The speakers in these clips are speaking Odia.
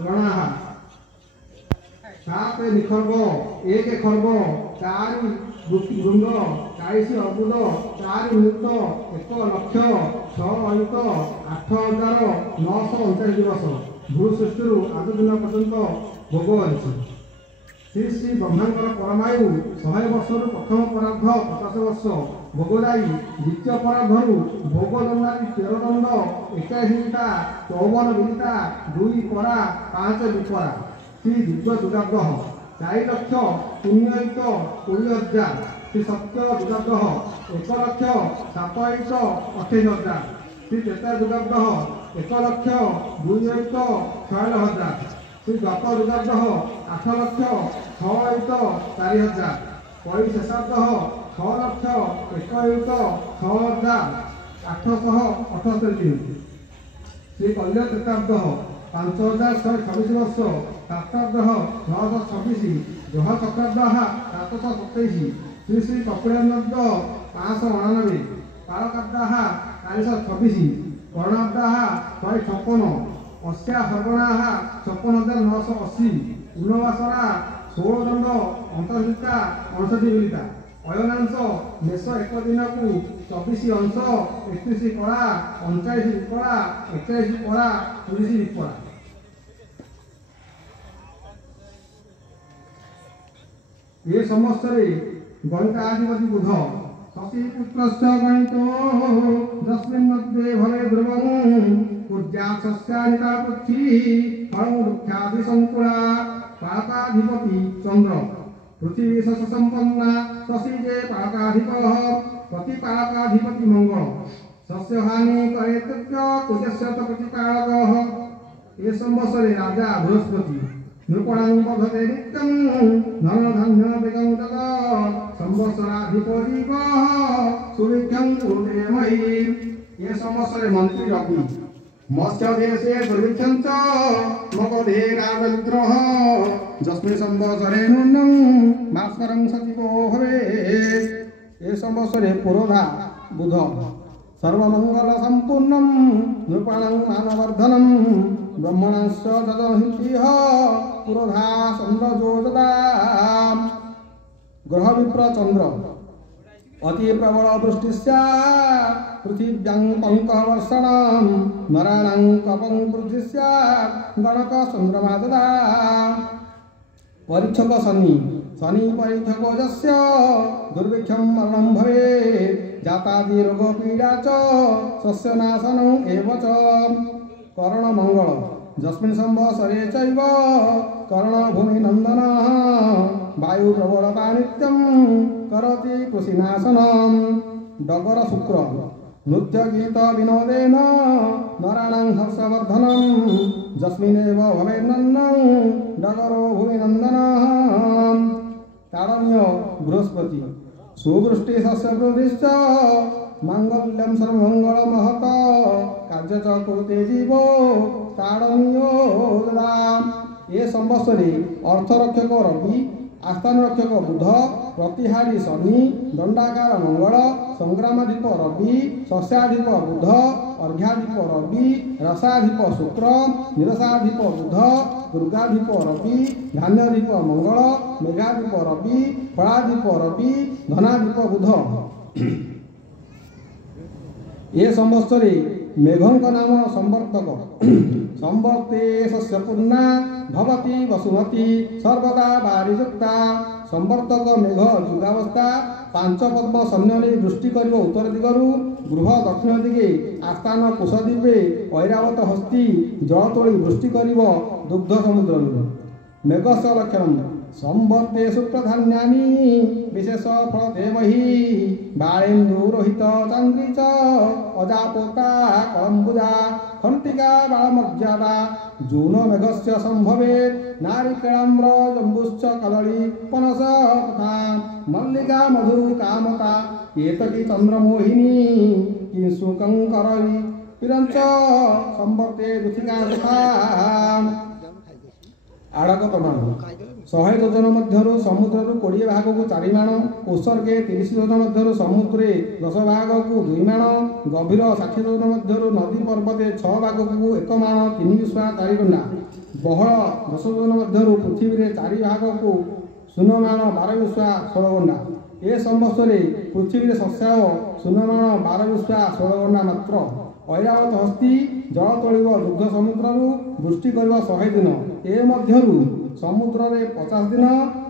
गणाः 7 निखर्ब 1 खर्ब 4 मृंग 40 अर्बुद 4 मुक्त 1 लक्ष 6 अयुत 8,939 दिवस भू सृष्टि आज दिन पर्यंत भोग अच्छी। श्री श्री ब्रह्मांकर परमायु 100 वर्ष प्रथम परार्ध 50 वर्ष भोग जाई द्वितीय परार्धरु भोग दंडारी 13 दंड 21 मिनिटा 54 मिनिटा 2 परा 5 विपरा श्री दिव्य दुर्गाग्रह 4 लक्ष पुण्ययुक्त 20,000 श्री सत्य दुर्गाग्रह 1 लक्ष 7 28,000 श्री त्रेता दुर्गाग्रह 1 लक्ष 2 युक्त 56,000 श्री गप दुर्गाग्रह 8 लक्ष 6 युक्त 4,000 कई शेषाग्रह 6 लक्ष 1 युक्त 6,878 दिन श्री कल्य त्रेताग्रह 5,126 वर्ष साताग्रह 926 ग्रह चक्रग्रह 727 श्री श्री कपिलेन्द्र 599 कालकाग्रह 426 कर्णाग्रह 156 अस्या सर्वणाः 56,980 उन्नवासरा 16 दंड 59 मिलिटा अयनांश मेष 1 दिन को 24 अंश 31 कला 39 विपरा 21 परा 30 विपरा। ये संवत्सरे गणिताधिपति बुध शशि पुत्रस्य गणितो दस्मिन् मध्ये भवे ध्रुवं ऊर्जा सस्यानिका पृथ्वी फलं वृक्षादि संकुला पाताधिपति चंद्र पृथ्वी शश संपन्ना शशि जे पाकाधिपः प्रतिपाकाधिपति मंगल शस्य हानि करे तस्य कुजस्य प्रतिपालकः। ये संवत्सरे राजा बृहस्पति नृपणां वर्धते नित्यं धन धान्य बेगं जगत् संवत्सराधिपतिः सुभिक्षं कुरुते मयि। ये संवत्सरे मंत्री रवि मत्स्य देशे दुर्भिक्षं च मगधे राजमित्रः जस्मिन् संवत्सरे नूनं मास्करं सचिवो भवेत्। ये संवत्सरे पुरोधा बुध सर्वमंगल संपूर्णं नृपाणां मानवर्धनं ब्रह्मणश्च ददहिः पुरोधा चन्द्रजो ददाम्। ग्रह विप्र चंद्र अति प्रबल वृष्टि स्यात् पृथिव्यां पंकवर्षणं नराणां कपं वृद्धि स्यात् गणक चंद्रमा ददाम्। परीक्षक शनि शनि परीक्षको यस्य दुर्भिक्षं मरणं भवेत् जातादि रोग पीड़ा च शस्यनाशनं एव च। कर्ण मंगल जस्मिन् संवत्सरे चैव कर्ण भूमि नंदनः वायु प्रबलता नित्यं करोति कृषिनाशनं। डगर शुक्र नृत्य गीत विनोदेन नराणां हर्षवर्धनं जस्मिन्नेव भवेन्नन्नं डगरो भूमि नंदनः। तारण्य बृहस्पति सुवृष्टि शस्य वृद्धिश्च मांगल्यं सर्वमंगल महत कार्य च कुरुते जीवो तारण्यो ददाम्। ये संवत्सरे अर्थरक्षक रवि आस्थान रक्षक बुध प्रतिहारी शनि दंडाकार मंगल संग्रामाधिप रवि शस्याधिप बुध अर्घ्याधिप रवि रसाधिप शुक्र निरसाधिप बुध दुर्गाधिप रवि धान्याधिप मंगल मेघाधिप रवि फलाधिप रवि धनाधिप बुध। ये संवत्सरे मेघंक नाम संवर्तक संवर्ते शस्य पूर्णा भवती वसुमती सर्वदा बारिजुक्ता। संवर्तक मेघ जुगावस्था 5 पद्म सैन्य वृष्टि कर उत्तर दिगरु गृह दक्षिण दिगे आस्थान कुशद्वीपे ऐरावत हस्ती जल तोली वृष्टि कर दुग्ध समुद्र। मेघस्य लक्षण संवर्ते शुक्रधान्यानि विशेष फल देवहि बाळेन्दु रोहित चांद्री च अजापोता कलम्बुजा खंटिका बाळमर्यादा जून मेघस्य संभवेत् नारिकेलाम्र जम्बुश्च कदली पनस तथा मल्लिका मधु कामता एतकी चंद्रमोहिनी किंसुकं करवि पिरंच संवर्ते दुथिका तथा। आड़क प्रमाण 100 योजन मध्यरु समुद्र 20 भाग को 4 माण उत्सर्गे 30 योजन मध्यरु समुद्रे 10 भाग को 2 माण गभीर 60 योजन मध्यरु नदी पर्वते 6 भाग को 1 माण 3 विश्वा 4 गंडा बहल 10 योजन मध्यरु पृथ्वी रे 4 भाग को सुनमाण 12 विश्वा 16 गंडा ए संवत्सरे पृथ्वी रे शस्याव सुनमाण 12 विश्वा 16 गंडा मात्र ऐरावत हस्ती जल तोलिब दुग्ध समुद्ररु वृष्टि करिब 100 दिन ए मध्यरु समुद्र रे 50 दिन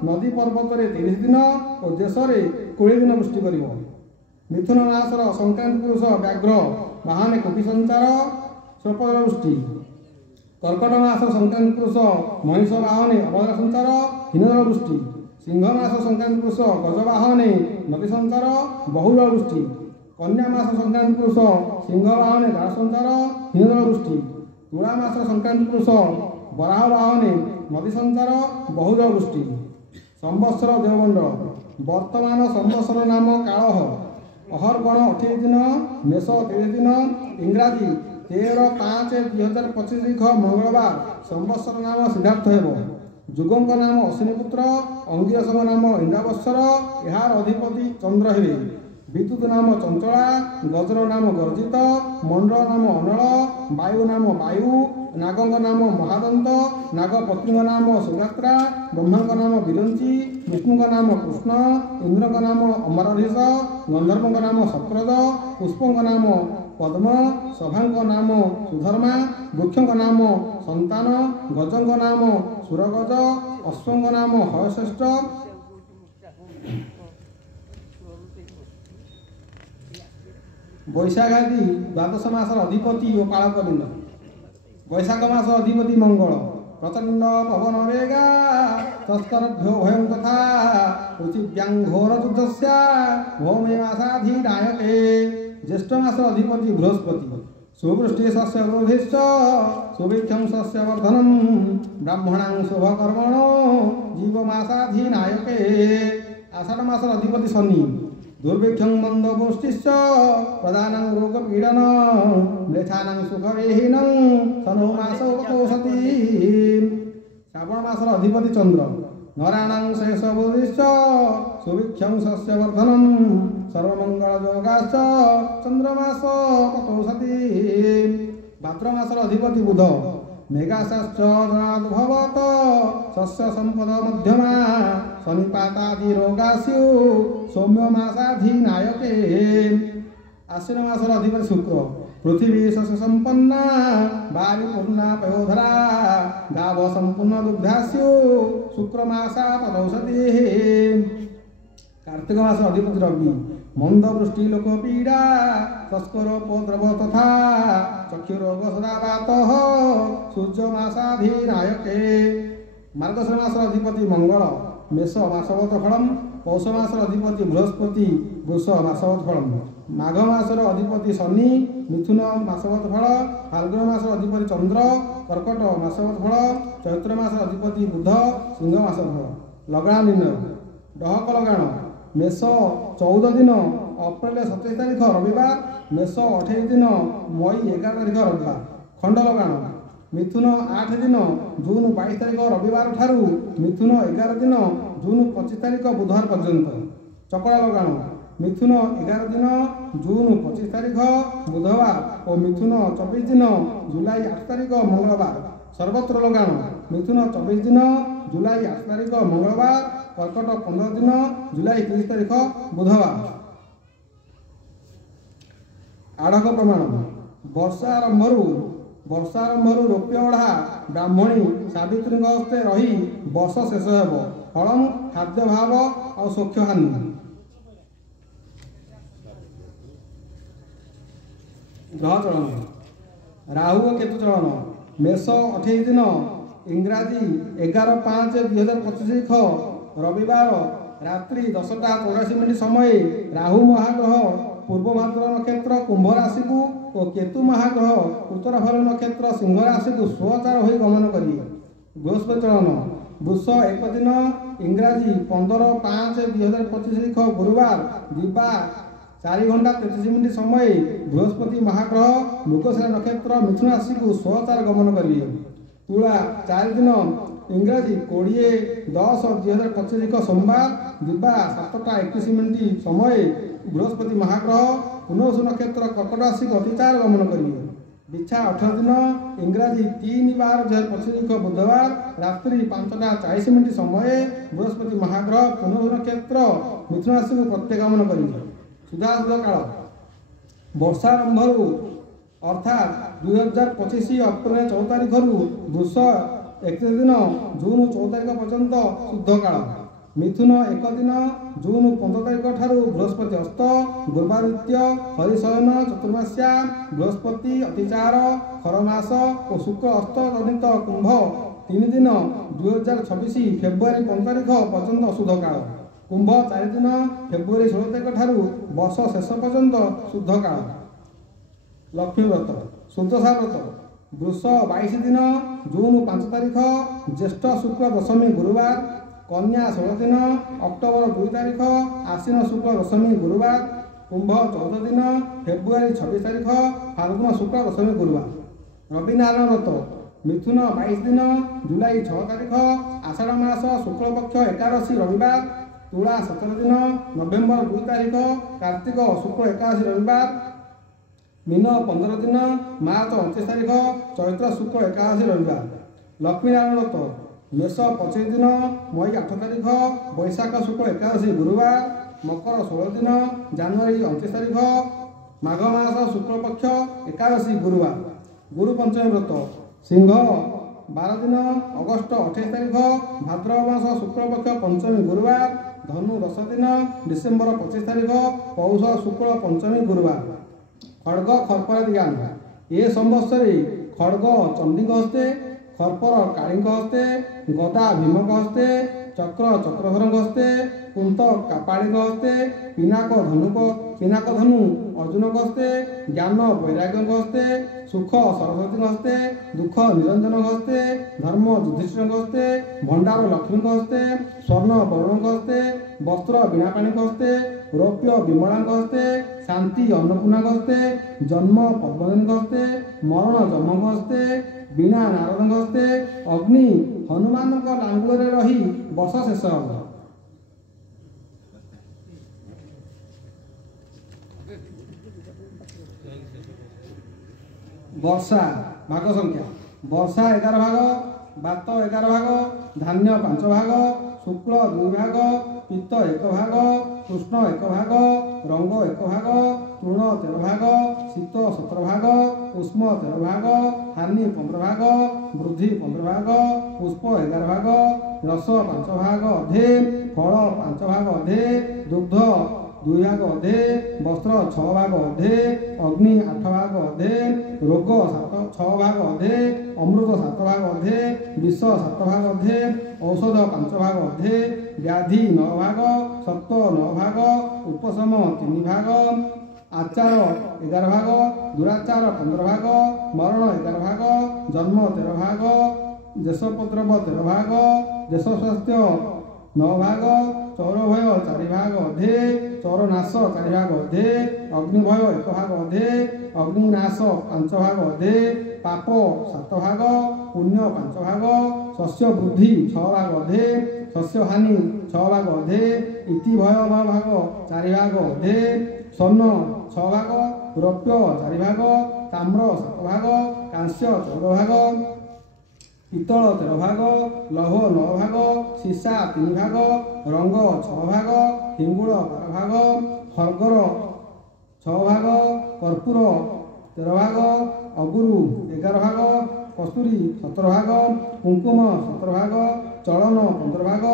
नदी पर्वत रे 30 दिन और देश रे 20 दिन वृष्टि करिब। मिथुन मासर संक्रांति पुरुष व्याघ्र बाहने कोटि संचार स्वल्प वृष्टि। कर्कट मास संक्रांति पुरुष महिष बाहने अवधर संचार हीनजल वृष्टि। सिंह मास संक्रांति पुरुष गजबाहने नदी संचार बहुल वृष्टि। कन्या मास संक्रांति पुरुष सिंह बाहने दार संचार हीनजल वृष्टि। तुला मास संक्रांति पुरुष बराह बाहने नदी संचार बहुल वृष्टि। संवत्सर देवमंडल वर्तमान संवत्सर नाम कालह अहर्गण 28 दिन मेष 30 दिन इंग्राजी 13/5/2025 मंगलवार संवत्सर नाम सिद्धार्थ हेब। जुगंक नाम अश्विनीपुत्र अंगिरस नाम इंद्रावत्सर यार अधिपति चंद्र हेबे। विद्युत नाम चंचला गजर नाम गर्जित मंडल नाम अनल वायु नाम वायु नागंक नाम महादंत नागपत्नी नाम सुगात्रा ब्रह्मांक नाम विरंची विष्णुक नाम कृष्ण इंद्रक नाम अमरधीश गंधर्वक नाम सप्रद पुष्पक नाम पद्म सभांक नाम सुधर्मा वृक्षक नाम संतान गजंक नाम सुरगज अश्वंक नाम हयश्रेष्ठ। वैशाख आदि द्वादश मासर अधिपति और पालक दिन। वैशाख मास अधिपति मंगल प्रचंड पवन वेगा तस्करभ्यो भयं तथा पृथिव्यां घोर युद्धस्य भौमे मासाधिनायके। ज्येष्ठ मास अधिपति बृहस्पति सुवृष्टि सस्य रोधिश्च सुभिक्षं सस्य वर्धनम ब्राह्मणां शुभकर्मणो जीवमासाधिनायके। आषाढ़ मास अधिपति शनि दुर्भिक्षं मंदपुष्टिश्च प्रधानं रोगपीडन म्लेच्छानां सुखविहीनं तनो मासो वतोषति। श्रावण मासर अधिपति चंद्र नराणां शेषबोधिश्च सुभिक्षं सस्यवर्धनं सर्वमंगलयोगाश्च चंद्रमास वतोषति। भाद्र मासर अधिपति बुध मेघाश्च जनाद्भवत शस्य संपद मध्यमा शनिपातादि रोगास्यु सौम्य मासाधिनायके। आश्विन मासर अधिपति शुक्र पृथ्वी शस्य संपन्ना वायुपूर्णा पयोधरा गाव संपूर्ण दुग्धास्यु शुक्र मासा तदौषधि। कार्तिक मास अधिपति रवि मंद वृष्टि लोक पीड़ा तस्करोपद्रव तथा चक्षुरोग सदावात सूर्य मासाधिनायके। मार्गशीर मासर अधिपति मंगल मेष मासवत फलम पौष मासर अधिपति बृहस्पति वृष मासवत फलम। माघ मासर अधिपति शनि मिथुन मासवत फल। फाल्गुन मासर अधिपति चंद्र कर्कट मासवत फल। चैत्र मासर अधिपति बुध सिंह मासवत फल। लगान निर्णय डहक लगाण मेष 14 दिन अप्रैल 27 तारीख रविवार मेष 28 दिन मई 11 तारीख रविवार। खंड लगाण मिथुन 8 दिन जून 22 तारीख रविवार ठारू मिथुन 11 दिन जून 25 तारीख बुधवार पर्यंत। चकड़ा लगाण मिथुन 11 दिन जून 25 तारीख बुधवार और मिथुन 24 दिन जुलाई 8 तारीख मंगलवार। सर्वत्र लगाण मिथुन 24 दिन जुलाई 8 तारीख मंगलवार कर्कट 15 दिन जुलाई 30 तारीख बुधवार। आड़क प्रमाण वर्षारंभरु रोप्य ओढ़ा ब्राह्मणी सावित्री हस्ते रही वर्ष शेष हेब। फलम खाद्य भाव और सौख्य हानि। ग्रह चलन राहु और केतु चलन मेष 28 दिन इंग्राजी 11/5/2025 रविवार रात्रि 10:84 समय राहु महाग्रह पूर्व भाद्र नक्षत्र कुंभ राशि को और केतु महाग्रह उत्तर भाद्र नक्षत्र सिंह राशि को स्वचार हो गमन करिए। बृहस्पति चलन वृष 1 दिन इंग्राजी 15/5/2025 गुरुवार दिबा 4 घंटा 33 मिनिट समय बृहस्पति महाग्रह मृगशिरा नक्षत्र मिथुन राशि को स्वचार गमन करिए। तुला 4 दिन इंग्राजी 20/10/2025 सोमवार दिबा 7:21 मिनिट समय बृहस्पति महाग्रह पुनर्वसु नक्षत्र कर्कट राशि को अतिचार गमन करिए। ବିଛା 18 ଦିନ ଇଂରାଜୀ 3/2025 ବୁଧବାର ରାତ୍ରି 5:40 ସମୟରେ ବୃହସ୍ପତି ମହାଗ୍ରହ ପୁନଃ ନକ୍ଷତ୍ର ମିଥୁନ ରାଶିକୁ ପ୍ରତ୍ୟାଗମନ କରିବେ। ସୁଧାସୁଧ କାଳ ବର୍ଷାରମ୍ଭରୁ ଅର୍ଥାତ୍ 2025 ଅକ୍ଟୋବର 14 ତାରିଖରୁ ବୃଷ 31 ଦିନ ଜୁନ 14 ତାରିଖ ପର୍ଯ୍ୟନ୍ତ ଶୁଦ୍ଧ କାଳ। ମିଥୁନ 1 ଦିନ ଜୁନ 15 ତାରିଖ ଠାରୁ ବୃହସ୍ପତି ଅସ୍ତ ଗୁରୁବାର ଦ୍ୱିତୀୟ ହରିଶୟନ ଚତୁର୍ମାସ୍ୟା ବୃହସ୍ପତି ଅତିଚାର ଖରମାସ ଓ ଶୁକ୍ର ଅସ୍ତ ଜନିତ କୁମ୍ଭ 3 ଦିନ 2026 ଫେବୃଆରୀ 15 ତାରିଖ ପର୍ଯ୍ୟନ୍ତ ଅଶୁଦ୍ଧ କାଳ। କୁମ୍ଭ 4 ଦିନ ଫେବୃଆରୀ 16 ତାରିଖ ଠାରୁ ବର୍ଷ ଶେଷ ପର୍ଯ୍ୟନ୍ତ ଶୁଦ୍ଧ କାଳ। ଲକ୍ଷ୍ମୀ ବ୍ରତ ସୁଦଶା ବ୍ରତ ବୃଷ 22 ଦିନ ଜୁନ 5 ତାରିଖ ଜ୍ୟେଷ୍ଠ ଶୁକ୍ଳ ଦଶମୀ ଗୁରୁବାର କନ୍ୟା 16 ଦିନ ଅକ୍ଟୋବର 2 ତାରିଖ ଆଶ୍ୱିନ ଶୁକ୍ଳ ଦଶମୀ ଗୁରୁବାର କୁମ୍ଭ 14 ଦିନ ଫେବୃଆରୀ 26 ତାରିଖ ଫାଲ୍ଗୁନ ଶୁକ୍ଳ ଦଶମୀ ଗୁରୁବାର। ରବିନାରାୟଣ ବ୍ରତ ମିଥୁନ 22 ଦିନ ଜୁଲାଇ 6 ତାରିଖ ଆଷାଢ଼ ମାସ ଶୁକ୍ଳପକ୍ଷ ଏକାଦଶୀ ରବିବାର ତୁଳା 17 ଦିନ ନଭେମ୍ବର 2 ତାରିଖ କାର୍ତ୍ତିକ ଶୁକ୍ଳ ଏକାଦଶୀ ରବିବାର ମୀନ 15 ଦିନ ମାର୍ଚ୍ଚ 29 ତାରିଖ ଚୈତ୍ର ଶୁକ୍ଳ ଏକାଦଶୀ ରବିବାର। ଲକ୍ଷ୍ମୀନାରାୟଣ ବ୍ରତ ମେଷ 25 ଦିନ ମଇ 8 ତାରିଖ ବୈଶାଖ ଶୁକ୍ଳ ଏକାଦଶୀ ଗୁରୁବାର ମକର 16 ଦିନ ଜାନୁଆରୀ 29 ତାରିଖ ମାଘ ମାସ ଶୁକ୍ଳପକ୍ଷ ଏକାଦଶୀ ଗୁରୁବାର। ଗୁରୁ ପଞ୍ଚମୀ ବ୍ରତ ସିଂହ 12 ଦିନ ଅଗଷ୍ଟ 28 ତାରିଖ ଭାଦ୍ରବ ମାସ ଶୁକ୍ଳପକ୍ଷ ପଞ୍ଚମୀ ଗୁରୁବାର ଧନୁ 10 ଦିନ ଡିସେମ୍ବର 25 ତାରିଖ ପୌଷ ଶୁକ୍ଳ ପଞ୍ଚମୀ ଗୁରୁବାର। ଖଡ଼ଗ ଖର୍ପରାତି ଜ୍ଞାନ ଏ ସମ୍ବତ୍ସରେ ଖଡ଼ଗ ଚଣ୍ଡୀଙ୍କ ହସ୍ତେ ଖର୍ପର କାଳୀଙ୍କ ହସ୍ତେ ଗଦା ଭୀମଙ୍କ ହସ୍ତେ ଚକ୍ର ଚକ୍ରଧରଙ୍କ ହସ୍ତେ କୁନ୍ତ କାପାଳୀଙ୍କ ହସ୍ତେ ପିନାକ ଧନୁ ଅର୍ଜୁନଙ୍କ ହସ୍ତେ ଜ୍ଞାନ ବୈରାଗ୍ୟଙ୍କ ହସ୍ତେ ସୁଖ ସରସ୍ୱତୀଙ୍କ ହସ୍ତେ ଦୁଃଖ ନିରଞ୍ଜନଙ୍କ ହସ୍ତେ ଧର୍ମ ଯୁଧିଷ୍ଠିରଙ୍କ ହସ୍ତେ ଭଣ୍ଡାର ଲକ୍ଷ୍ମୀଙ୍କ ହସ୍ତେ ସ୍ୱର୍ଣ୍ଣ ବରୁଣଙ୍କ ହସ୍ତେ ବସ୍ତ୍ର ବୀଣାପାଣିଙ୍କ ହସ୍ତେ ରୌପ୍ୟ ବିମଳାଙ୍କ ହସ୍ତେ ଶାନ୍ତି ଅନ୍ନପୂର୍ଣ୍ଣାଙ୍କ ହସ୍ତେ ଜନ୍ମ ପଦ୍ମଦେବୀଙ୍କ ହସ୍ତେ ମରଣ ଯମଙ୍କ ହସ୍ତେ ବୀଣା ନାରଦଙ୍କ ହସ୍ତେ ଅଗ୍ନି ହନୁମାନଙ୍କ ଲାଙ୍ଗୁଳରେ ରହି ବର୍ଷ ଶେଷ ହେବ। ବର୍ଷା ଭାଗ ସଂଖ୍ୟା ବର୍ଷା 11 ଭାଗ ବାତ 11 ଭାଗ ଧାନ୍ୟ 5 ଭାଗ ଶୁକ୍ଳ 2 ଭାଗ ପିତ୍ତ 1 ଭାଗ କୃଷ୍ଣ 1 ଭାଗ ରଙ୍ଗ 1 ଭାଗ ତୃଣ 13 ଭାଗ ଶୀତ 17 ଭାଗ ଉଷ୍ମ 13 ଭାଗ ହାନି 15 ଭାଗ ବୃଦ୍ଧି 15 ଭାଗ ପୁଷ୍ପ 11 ଭାଗ ରସ 5 ଭାଗ ଅଧେ ଫଳ 5 ଭାଗ ଅଧେ ଦୁଗ୍ଧ 2 ଭାଗ ଅଧେ ବସ୍ତ୍ର 6 ଭାଗ ଅଧେ ଅଗ୍ନି 8 ଭାଗ ଅଧେ ରୋଗ 6 ଭାଗ ଅଧେ ଅମୃତ 7 ଭାଗ ଅଧେ ବିଷ 7 ଭାଗ ଅଧେ ଔଷଧ 5 ଭାଗ ଅଧେ ବ୍ୟାଧି 9 ଭାଗ ସତ୍ତ୍ୱ 9 ଭାଗ ଉପଶମ 3 ଭାଗ ଆଚାର 11 ଭାଗ ଦୁରାଚାର 15 ଭାଗ ମରଣ 11 ଭାଗ ଜନ୍ମ 13 ଭାଗ ଦେଶୋପଦ୍ରବ 13 ଭାଗ ଦେଶ ସ୍ୱାସ୍ଥ୍ୟ 9 ଭାଗ ଚୌର ଭୟ 4 ଭାଗ ଅଧେ ଚୌର ନାଶ 4 ଭାଗ ଅଧେ ଅଗ୍ନି ଭୟ 1 ଭାଗ ଅଧେ ଅଗ୍ନି ନାଶ 5 ଭାଗ ଅଧେ ପାପ 7 ଭାଗ ପୁଣ୍ୟ 5 ଭାଗ ଶସ୍ୟ ବୃଦ୍ଧି 6 ଭାଗ ଅଧେ ଶସ୍ୟ ହାନି 6 ଭାଗ ଅଧେ ଇତି ଭୟ ଭାଗ 4 ଭାଗ ଅଧେ ସ୍ୱର୍ଣ୍ଣ 6 ଭାଗ ରୌପ୍ୟ 4 ଭାଗ ତାମ୍ର 7 ଭାଗ କାଂସ୍ୟ 14 ଭାଗ ପିତ୍ତଳ 13 ଭାଗ ଲୌହ 9 ଭାଗ ସୀସା 3 ଭାଗ ରଙ୍ଗ 6 ଭାଗ ହିଙ୍ଗୁଳ 12 ଭାଗ ଖର୍ଗର 6 ଭାଗ କର୍ପୂର 13 ଭାଗ ଅଗୁରୁ 11 ଭାଗ କସ୍ତୁରୀ 17 ଭାଗ କୁଙ୍କୁମ 17 ଭାଗ ଚଳନ 15 ଭାଗ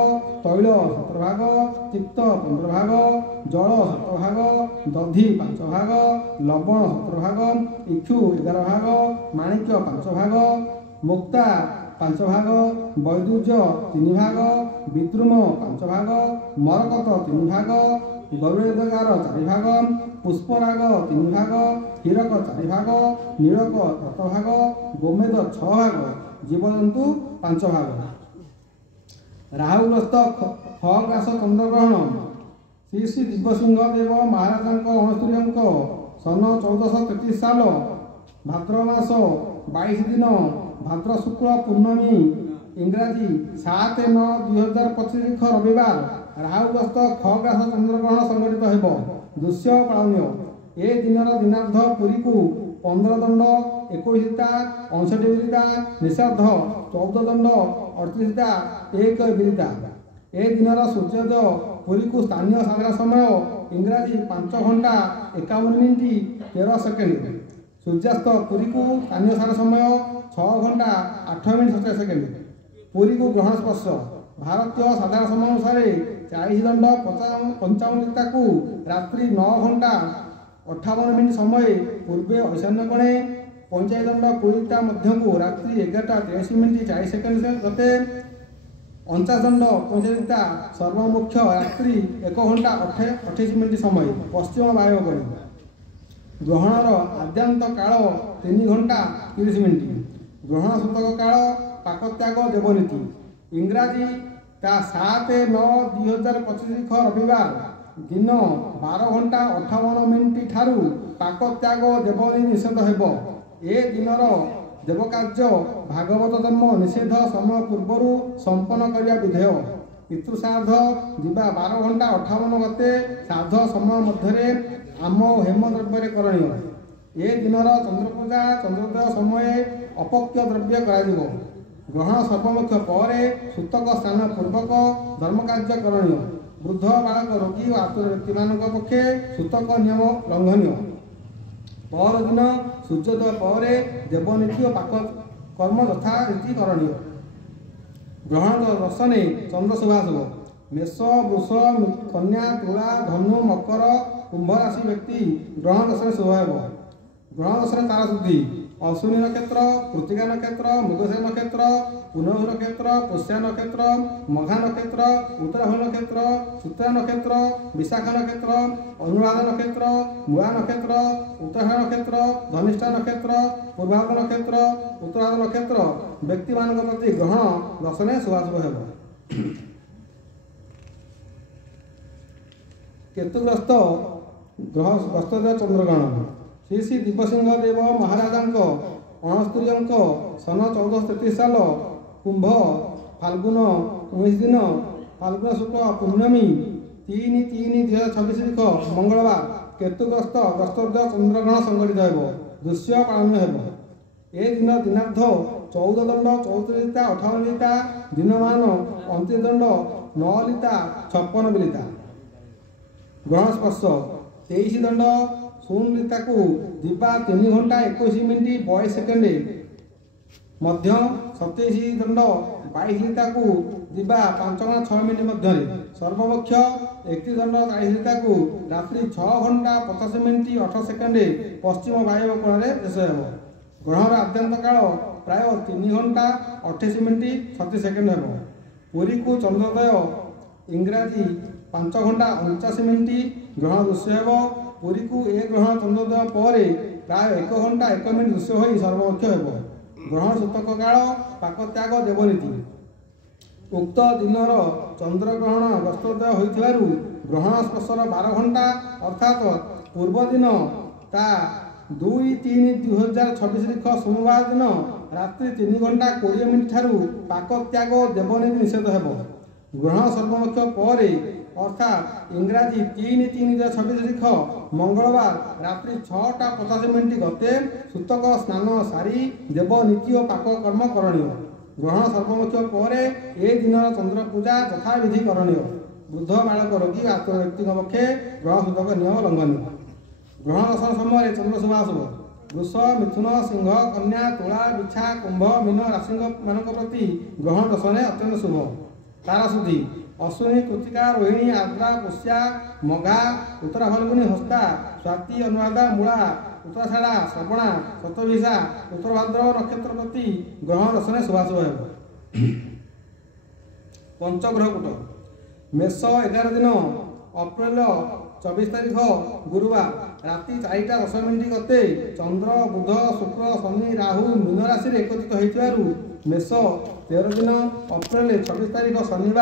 ତୈଳ 17 ଭାଗ ଚିତ୍ତ 15 ଭାଗ ଜଳ 7 ଭାଗ ଦଧି 5 ଭାଗ ଲବଣ 17 ଭାଗ ଇକ୍ଷୁ 11 ଭାଗ ମାଣିକ୍ୟ 5 ଭାଗ ମୁକ୍ତା 5 ଭାଗ ବୈଦୁର୍ଯ୍ୟ 3 ଭାଗ ବିଦ୍ରୁମ 5 ଭାଗ ମରକତ 3 ଭାଗ ଗରୁଡ଼େଦଗାର 4 ଭାଗ ପୁଷ୍ପରାଗ 3 ଭାଗ ହୀରକ 4 ଭାଗ ନୀଳକ 7 ଭାଗ ଗୋମେଦ 6 ଭାଗ ଜୀବଜନ୍ତୁ 5 ଭାଗ। ରାହୁଗ୍ରସ୍ତ ଖଗ୍ରାସ ଚନ୍ଦ୍ରଗ୍ରହଣ ଶ୍ରୀ ଶ୍ରୀ ଦିବ୍ୟସିଂହ ଦେବ ମହାରାଜାଙ୍କ 69 ସନ 1433 ସାଲ ଭାଦ୍ର ମାସ 22 ଦିନ ଭାଦ୍ର ଶୁକ୍ଳ ପୂର୍ଣ୍ଣମୀ ଇଂରାଜୀ 7/9/2025 ରବିବାର ରାହୁଗ୍ରସ୍ତ ଖଗ୍ରାସ ଚନ୍ଦ୍ରଗ୍ରହଣ ସଂଘଟିତ ହେବ। ଦୃଶ୍ୟ ପାଳନୀୟ ଏ ଦିନର ଦିନାର୍ଦ୍ଧ ପୁରୀକୁ 15 ଦଣ୍ଡ 21ଟା 59 ବିରିତା ନିଷାଦ୍ଧ 14 ଦଣ୍ଡ 38ଟା 1 ବିରିତା। ଏ ଦିନର ସୂର୍ଯ୍ୟୋଦୟ ପୁରୀକୁ ସ୍ଥାନୀୟ ସାଧାରଣ ସମୟ ଇଂରାଜୀ 5 ଘଣ୍ଟା 51 ମିନିଟ୍ 13 ସେକେଣ୍ଡ। ସୂର୍ଯ୍ୟାସ୍ତ ପୁରୀକୁ ସ୍ଥାନୀୟ ସାଧାରଣ ସମୟ 6 ଘଣ୍ଟା 8 ମିନିଟ୍ 27 ସେକେଣ୍ଡ। ପୁରୀକୁ ଗ୍ରହଣ ସ୍ପର୍ଶ ଭାରତୀୟ ସାଧାରଣ ସମୟ ଅନୁସାରେ 40 ଦଣ୍ଡ 55 ମିନିଟ୍କୁ ରାତ୍ରି 9 ଘଣ୍ଟା 58 ମିନିଟ୍ ସମୟ ପୂର୍ବେ ଐଶାନ୍ୟ କୋଣେ 45 ଦଣ୍ଡ 20ଟା ମଧ୍ୟକୁ ରାତ୍ରି 11ଟା 83 ମିନିଟ୍ 40 ସେକେଣ୍ଡ ଗତେ 49 ଦଣ୍ଡ 45ଟା ସର୍ବମୁଖ୍ୟ ରାତ୍ରି 1 ଘଣ୍ଟା 28 ମିନିଟ୍ ସମୟ ପଶ୍ଚିମ ବାୟୁ କୋଣେ। ଗ୍ରହଣର ଆଦ୍ୟାନ୍ତ କାଳ 3 ଘଣ୍ଟା 30 ମିନିଟ୍। ଗ୍ରହଣ ସୂତକ କାଳ ପାକତ୍ୟାଗ ଦେବନୀତି ଇଂରାଜୀ ତା 7/9/2025 ରବିବାର ଦିନ 12 ଘଣ୍ଟା 58 ମିନିଟ୍ ଠାରୁ ପାକତ୍ୟାଗ ଦେବନୀତି ନିଷେଧ ହେବ। ଏ ଦିନର ଦେବକାର୍ଯ୍ୟ ଭାଗବତ ଜନ୍ମ ନିଷେଧ ସମୟ ପୂର୍ବରୁ ସମ୍ପନ୍ନ କରିବା ବିଧେୟ। ପିତୃଶ୍ରାଦ୍ଧ ଦିବା 12 ଘଣ୍ଟା 58 ଗତେ ଶ୍ରାଦ୍ଧ ସମୟ ମଧ୍ୟରେ ଆମ ହେମ ଦ୍ରବ୍ୟରେ କରଣୀୟ। ଏ ଦିନର ଚନ୍ଦ୍ରପୂଜା ଚନ୍ଦ୍ରୋଦୟ ସମୟରେ ଅପକ୍ୟ ଦ୍ରବ୍ୟ କରାଯିବ। ଗ୍ରହଣ ସର୍ବମୁଖ୍ୟ ପରେ ସୂତକ ସ୍ନାନ ପୂର୍ବକ ଧର୍ମକାର୍ଯ୍ୟ କରଣୀୟ। ବୃଦ୍ଧ ବାଳକ ରୋଗୀ ଓ ଆତୁର ବ୍ୟକ୍ତିମାନଙ୍କ ପକ୍ଷେ ସୂତକ ନିୟମ ଲଙ୍ଘନୀୟ। ପରଦିନ ସୂର୍ଯ୍ୟୋଦୟ ପରେ ଦେବନୀତି ଓ ପାକ କର୍ମ ଯଥାରୀତି କରଣୀୟ। ଗ୍ରହଣ ଦର୍ଶନେ ଚନ୍ଦ୍ର ଶୁଭାଶୁଭ ମେଷ ବୃଷ କନ୍ୟା ତୁଳା ଧନୁ ମକର କୁମ୍ଭ ରାଶି ବ୍ୟକ୍ତି ଗ୍ରହଣ ଦର୍ଶନ ଶୁଭ ହେବ। ଗ୍ରହଣ ଦର୍ଶନ ତାରା ଶୁଦ୍ଧି ଅଶ୍ୱିନୀ ନକ୍ଷତ୍ର କୃତ୍ତିକା ନକ୍ଷତ୍ର ମୃଗଶିର ନକ୍ଷତ୍ର ପୁନଃ ନକ୍ଷତ୍ର ପୁଷ୍ୟା ନକ୍ଷତ୍ର ମଘା ନକ୍ଷତ୍ର ଉତ୍ତରାଭ ନକ୍ଷତ୍ର ଚିତ୍ରା ନକ୍ଷତ୍ର ବିଶାଖା ନକ୍ଷତ୍ର ଅନୁରାଧା ନକ୍ଷତ୍ର ମୂଳା ନକ୍ଷତ୍ର ଉତ୍ତରାଷାଢ଼ ନକ୍ଷତ୍ର ଧନିଷ୍ଠା ନକ୍ଷତ୍ର ପୂର୍ବାଭ ନକ୍ଷତ୍ର ଉତ୍ତରାଧ ନକ୍ଷତ୍ର ବ୍ୟକ୍ତିମାନଙ୍କ ପ୍ରତି ଗ୍ରହଣ ଦର୍ଶନେ ଶୁଭାଶୁଭ ହେବ। କେତୁଗ୍ରସ୍ତ ଗ୍ରହ ଗ୍ରସ୍ତ ଚନ୍ଦ୍ରଗ୍ରହଣ ଶ୍ରୀ ଶ୍ରୀ ଦିବ୍ୟସିଂହ ଦେବ ମହାରାଜାଙ୍କ 69 ସନ 1433 ସାଲ କୁମ୍ଭ ଫାଲ୍ଗୁନ 19 ଦିନ ଫାଲ୍ଗୁନ ଶୁକ୍ଳ ପୂର୍ଣ୍ଣମୀ 3/3/2026 ମଙ୍ଗଳବାର କେତୁଗ୍ରସ୍ତ ଗ୍ରସ୍ତୋଦୟ ଚନ୍ଦ୍ରଗ୍ରହଣ ସଂଘଟିତ ହେବ। ଦୃଶ୍ୟ ପାଳନ ହେବ। ଏ ଦିନ ଦିନାର୍ଦ୍ଧ 14 ଦଣ୍ଡ 34ଟା 58 ମିନିଟ୍ ଦିନମାନ 29 ଦଣ୍ଡ 9 ଲିତା 56 ମିନିଟ୍। ଗ୍ରହଣ ସ୍ପର୍ଶ 23 ଦଣ୍ଡ 0 ଲିତାକୁ ଦିବା 3 ଘଣ୍ଟା 21 ମିନିଟ୍ 22 ସେକେଣ୍ଡ ମଧ୍ୟ 27 ଦଣ୍ଡ 22 ଲିତାକୁ ଦିବା 5 ଘଣ୍ଟା 6 ମିନିଟ୍ ମଧ୍ୟରେ ସର୍ବମୁଖ୍ୟ 31 ଦଣ୍ଡ 40 ଲିତାକୁ ରାତ୍ରି 6 ଘଣ୍ଟା 50 ମିନିଟ୍ 18 ସେକେଣ୍ଡ ପଶ୍ଚିମ ବାୟୁ କୋଣରେ ଶେଷ ହେବ। ଗ୍ରହଣର ଆଦ୍ୟାନ୍ତ କାଳ ପ୍ରାୟ 3 ଘଣ୍ଟା 28 ମିନିଟ୍ 36 ସେକେଣ୍ଡ ହେବ। ପୁରୀକୁ ଚନ୍ଦ୍ରୋଦୟ ଇଂରାଜୀ 5 ଘଣ୍ଟା 49 ମିନିଟ୍ ଗ୍ରହଣ ଦୃଶ୍ୟ ହେବ। ପୁରୀକୁ ଏ ଗ୍ରହଣ ଚନ୍ଦ୍ରୋଦୟ ପରେ ପ୍ରାୟ 1 ଘଣ୍ଟା 1 ମିନିଟ୍ ଦୃଶ୍ୟ ହୋଇ ସର୍ବମୁଖ୍ୟ ହେବ। ଗ୍ରହଣ ସୂତକ କାଳ ପାକତ୍ୟାଗ ଦେବନୀତି ଉକ୍ତ ଦିନର ଚନ୍ଦ୍ରଗ୍ରହଣ ଗ୍ରସ୍ତୋଦୟ ହୋଇଥିବାରୁ ଗ୍ରହଣ ସ୍ପର୍ଶର 12 ଘଣ୍ଟା ଅର୍ଥାତ୍ ପୂର୍ବ ଦିନ ତା 2/3/2026 ସୋମବାର ଦିନ ରାତ୍ରି 3 ଘଣ୍ଟା 20 ମିନିଟ୍ ଠାରୁ ପାକତ୍ୟାଗ ଦେବନୀତି ନିଷେଧ ହେବ। ଗ୍ରହଣ ସର୍ବମୁଖ୍ୟ ପରେ ଅର୍ଥାତ୍ ଇଂରାଜୀ 3/3/2026 ମଙ୍ଗଳବାର ରାତ୍ରି 6ଟା 50 ମିନିଟ୍ ଗତେ ସୂତକ ସ୍ନାନ ସାରି ଦେବନୀତି ଓ ପାକ କର୍ମ କରଣୀୟ। ଗ୍ରହଣ ସର୍ବମୁଖ୍ୟ ପରେ ଏ ଦିନର ଚନ୍ଦ୍ର ପୂଜା ଯଥାବିଧି କରଣୀୟ। ବୃଦ୍ଧ ବାଳକ ରୋଗୀ ଆତୁର ବ୍ୟକ୍ତିଙ୍କ ପକ୍ଷେ ଗ୍ରହଣ ସୂତକ ନିୟମ ଲଙ୍ଘନୀୟ। ଗ୍ରହଣ ଦର୍ଶନ ସମୟରେ ଚନ୍ଦ୍ର ଶୁଭାଶୁଭ ବୃଷ ମିଥୁନ ସିଂହ କନ୍ୟା ତୁଳା ବିଛା କୁମ୍ଭ ମୀନ ରାଶିମାନଙ୍କ ପ୍ରତି ଗ୍ରହଣ ଦର୍ଶନେ ଅତ୍ୟନ୍ତ ଶୁଭ। ତାରା ଶୁଦ୍ଧି ଅଶ୍ୱିନୀ କୃତ୍ତିକା ରୋହିଣୀ ଆର୍ଦ୍ରା ପୁଷ୍ୟା ମଘା ଉତ୍ତରା ଫାଲ୍ଗୁନୀ ହସ୍ତା ସ୍ୱାତି ଅନୁରାଧା ମୂଳା ଉତ୍ତରାଷାଢ଼ା ଶ୍ରବଣା ଶତଭିଷା ଉତ୍ତର ଭାଦ୍ରବ ନକ୍ଷତ୍ର ପ୍ରତି ଗ୍ରହଣ ଦର୍ଶନେ ଶୁଭାଶୁଭ ହେବ। ପଞ୍ଚଗ୍ରହ କୂଟ ମେଷ 11 ଦିନ ଅପ୍ରେଲ 24 ତାରିଖ ଗୁରୁବାର ରାତି 4ଟା 10 ମିନିଟ୍ ଗତେ ଚନ୍ଦ୍ର ବୁଧ ଶୁକ୍ର ଶନି ରାହୁ ମୀନ ରାଶିରେ ଏକତ୍ରିତ ହୋଇଥିବାରୁ ମେଷ 13 ଦିନ ଅପ୍ରେଲ 26 ତାରିଖ ଶନିବାର